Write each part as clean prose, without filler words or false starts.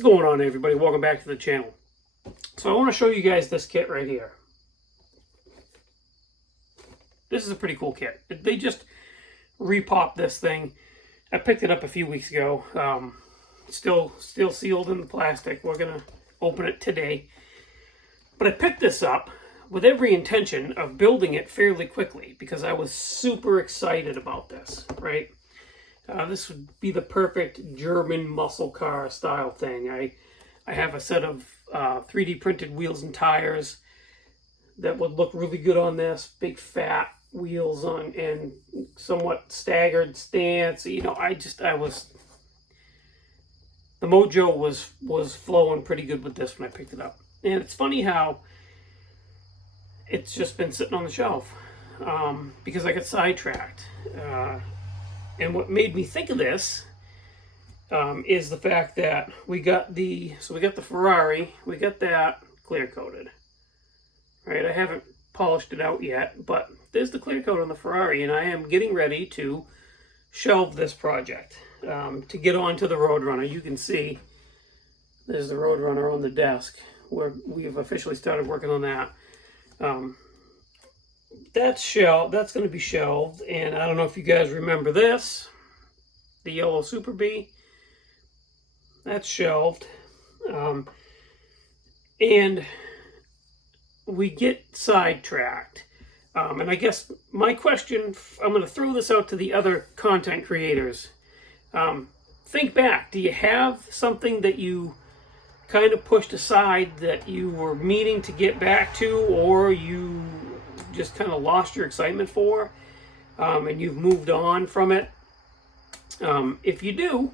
What's going on, everybody? Welcome back to the channel. So I want to show you guys this kit right here. This is a pretty cool kit. They just repopped this thing. I picked it up a few weeks ago. Still sealed in the plastic. We're going to open it today. But I picked this up with every intention of building it fairly quickly because I was super excited about this, right? This would be the perfect German muscle car style thing. I have a set of 3D printed wheels and tires that would look really good on this. Big fat wheels on and somewhat staggered stance. You know, the mojo was flowing pretty good with this when I picked it up. And it's funny how it's just been sitting on the shelf because I got sidetracked. And what made me think of this is the fact that we got the Ferrari, we got that clear coated, right? I haven't polished it out yet, but there's the clear coat on the Ferrari, and I am getting ready to shelve this project to get onto the Roadrunner. You can see there's the Roadrunner on the desk where we've officially started working on that. That's going to be shelved, and I don't know if you guys remember this, the yellow Super Bee. That's shelved, and we get sidetracked. And I guess my question, I'm going to throw this out to the other content creators. Think back. Do you have something that you kind of pushed aside that you were meaning to get back to, or you just kind of lost your excitement for, and you've moved on from it? If you do,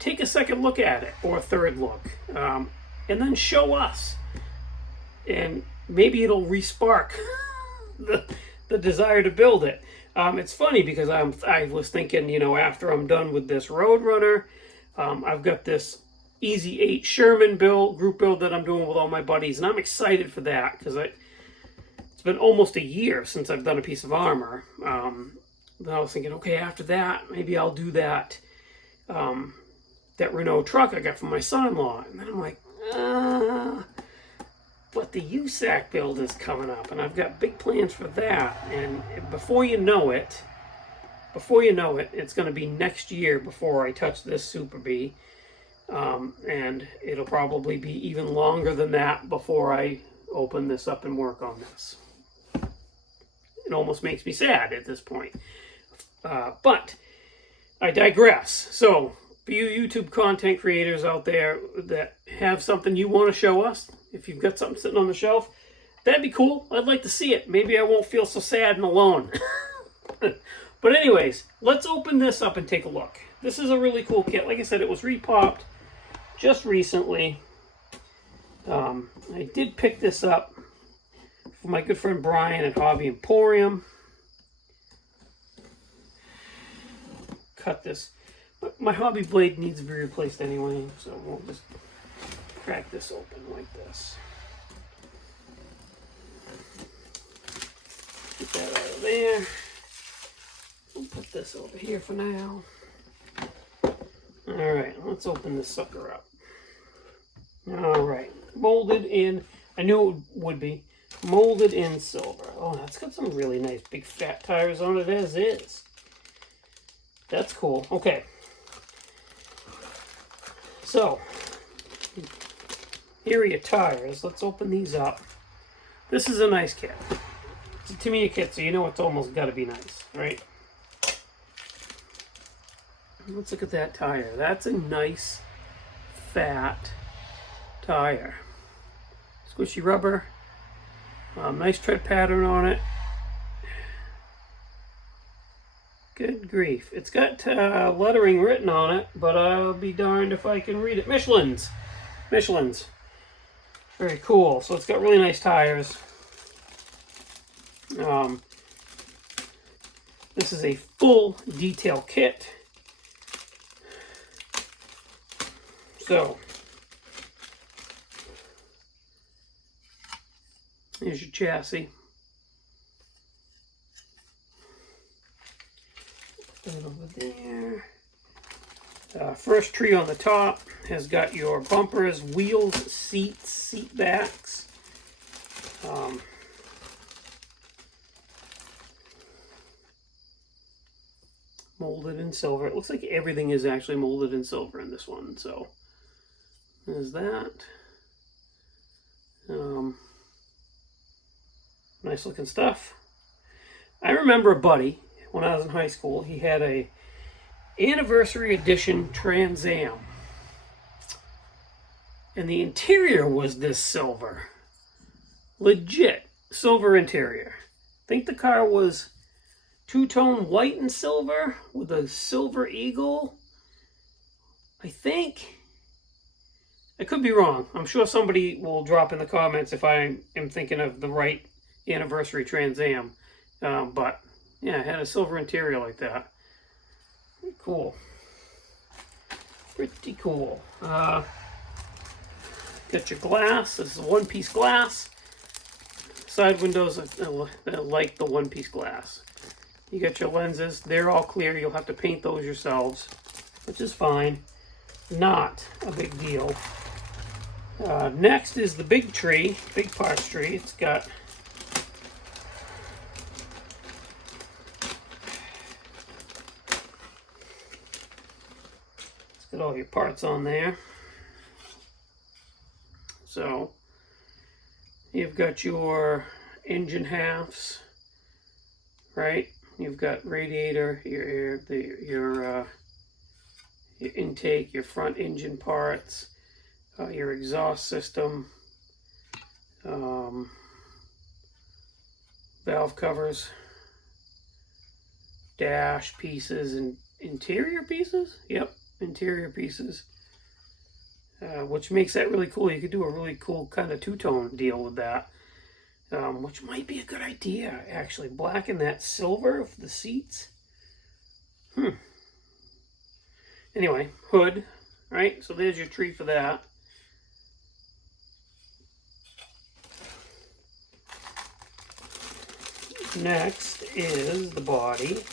take a second look at it, or a third look, and then show us, and maybe it'll re-spark the desire to build it. It's funny because I was thinking, you know, after I'm done with this Roadrunner, I've got this Easy 8 Sherman group build that I'm doing with all my buddies, and I'm excited for that because it's been almost a year since I've done a piece of armor. Then I was thinking, okay, after that, maybe I'll do that Renault truck I got from my son-in-law. And then I'm like, but the USAC build is coming up, and I've got big plans for that. And before you know it, it's going to be next year before I touch this Super Bee. And it'll probably be even longer than that before I open this up and work on this. It almost makes me sad at this point. But I digress. So, for you YouTube content creators out there that have something you want to show us, if you've got something sitting on the shelf, that'd be cool. I'd like to see it. Maybe I won't feel so sad and alone. But anyways, let's open this up and take a look. This is a really cool kit. Like I said, it was repopped just recently. I did pick this up from my good friend Brian at Hobby Emporium. Cut this. My hobby blade needs to be replaced anyway, so we'll just crack this open like this. Get that out of there. We'll put this over here for now. Alright, let's open this sucker up. Alright, molded in, I knew it would be, molded in silver. Oh, that's got some really nice big fat tires on it as is. That's cool. Okay. So, here are your tires. Let's open these up. This is a nice kit. It's a Tamiya kit, so you know it's almost got to be nice, right? Let's look at that tire. That's a nice, fat tire. Squishy rubber. Nice tread pattern on it. Good grief. It's got lettering written on it, but I'll be darned if I can read it. Michelin's. Very cool. So it's got really nice tires. This is a full detail kit. So, here's your chassis. Put that over there. First tree on the top has got your bumpers, wheels, seats, seat backs. Molded in silver. It looks like everything is actually molded in silver in this one. So there's that. Nice looking stuff. I remember a buddy when I was in high school. He had a anniversary edition Trans Am, and the interior was this silver, legit silver interior. I think the car was two-tone white and silver with a silver eagle. I think. I could be wrong. I'm sure somebody will drop in the comments if I am thinking of the right anniversary Trans Am. But yeah, it had a silver interior like that. Pretty cool. Pretty cool. Got your glass. This is a one-piece glass. Side windows, I like the one-piece glass. You got your lenses. They're all clear. You'll have to paint those yourselves, which is fine. Not a big deal. Next is the big tree, big parts tree. It's got all your parts on there. So you've got your engine halves, right? You've got radiator, your intake, your front engine parts, your exhaust system, valve covers, dash pieces, and interior pieces. Yep, interior pieces, which makes that really cool. You could do a really cool kind of two-tone deal with that, which might be a good idea, actually. Blacken that silver for the seats. Anyway, hood, right? So there's your tree for that. Next is the body.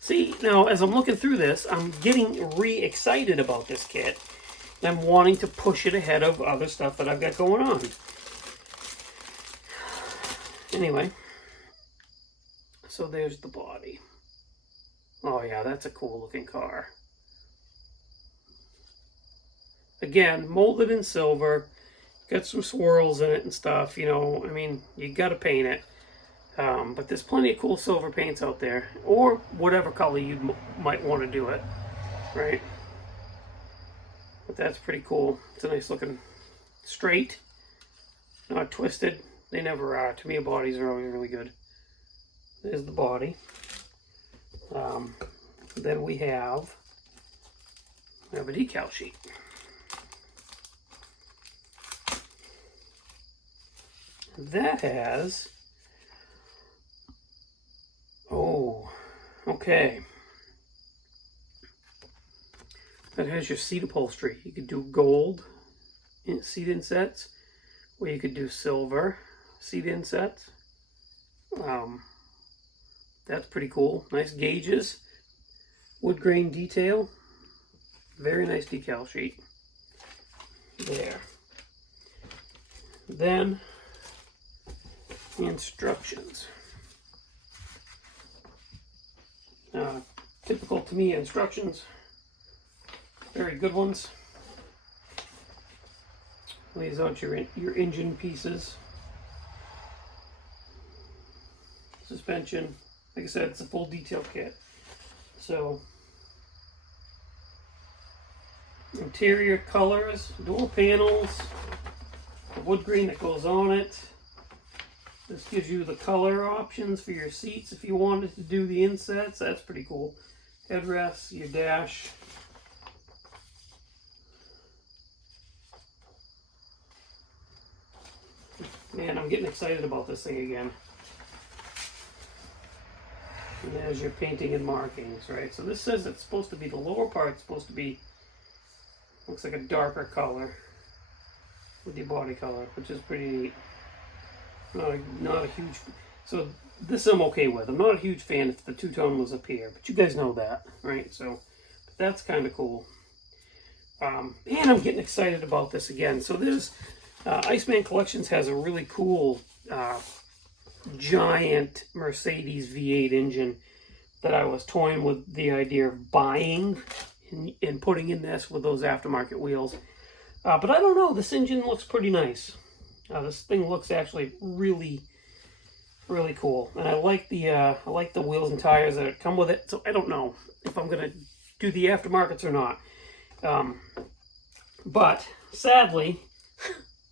See, now as I'm looking through this, I'm getting re-excited about this kit. I'm wanting to push it ahead of other stuff that I've got going on. Anyway, so there's the body. Oh yeah, that's a cool looking car. Again, molded in silver. Got some swirls in it and stuff, you know. I mean, you got to paint it. But there's plenty of cool silver paints out there. Or whatever color you might want to do it. Right? But that's pretty cool. It's a nice looking straight. Not twisted. They never are. To me, bodies are always really good. There's the body. Then we have a decal sheet. That has, oh, okay. That has your seat upholstery. You could do gold seat insets, or you could do silver seat insets. That's pretty cool. Nice gauges, wood grain detail. Very nice decal sheet. There. Then instructions. Typical to me instructions. Very good ones. Lays out your engine pieces. Suspension. Like I said, it's a full detail kit. So interior colors, door panels, the wood grain that goes on it. This gives you the color options for your seats if you wanted to do the insets. That's pretty cool. Headrests, your dash. Man, I'm getting excited about this thing again. And there's your painting and markings, right? So this says it's supposed to be, the lower part's supposed to be, looks like a darker color with your body color, which is pretty neat. Not a huge, So this I'm okay with. I'm not a huge fan if the two-tone was up here, but you guys know that, right? So that's kind of cool. And I'm getting excited about this again. So there's Iceman Collections has a really cool giant Mercedes V8 engine that I was toying with the idea of buying and putting in this with those aftermarket wheels. But I don't know. This engine looks pretty nice. This thing looks actually really, really cool, and I like the wheels and tires that come with it. So I don't know if I'm gonna do the aftermarkets or not. But sadly,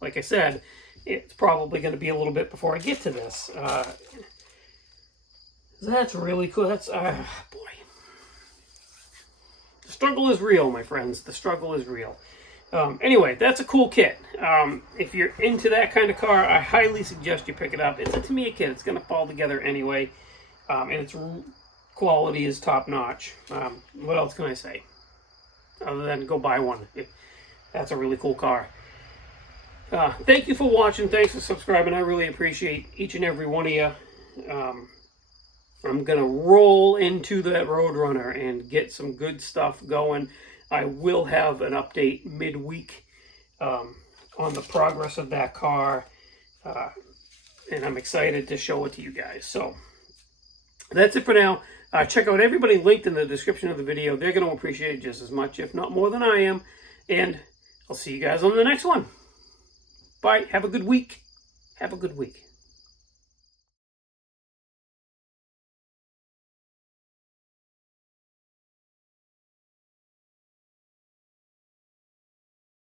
like I said, it's probably going to be a little bit before I get to this. That's really cool. That's boy, the struggle is real, my friends. The struggle is real. Anyway, that's a cool kit. If you're into that kind of car, I highly suggest you pick it up. It's a Tamiya kit. It's going to fall together anyway, and its quality is top notch. What else can I say? Other than go buy one. That's a really cool car. Thank you for watching. Thanks for subscribing. I really appreciate each and every one of you. I'm going to roll into that Roadrunner and get some good stuff going. I will have an update midweek on the progress of that car. And I'm excited to show it to you guys. So that's it for now. Check out everybody linked in the description of the video. They're going to appreciate it just as much, if not more than I am. And I'll see you guys on the next one. Bye. Have a good week. Have a good week.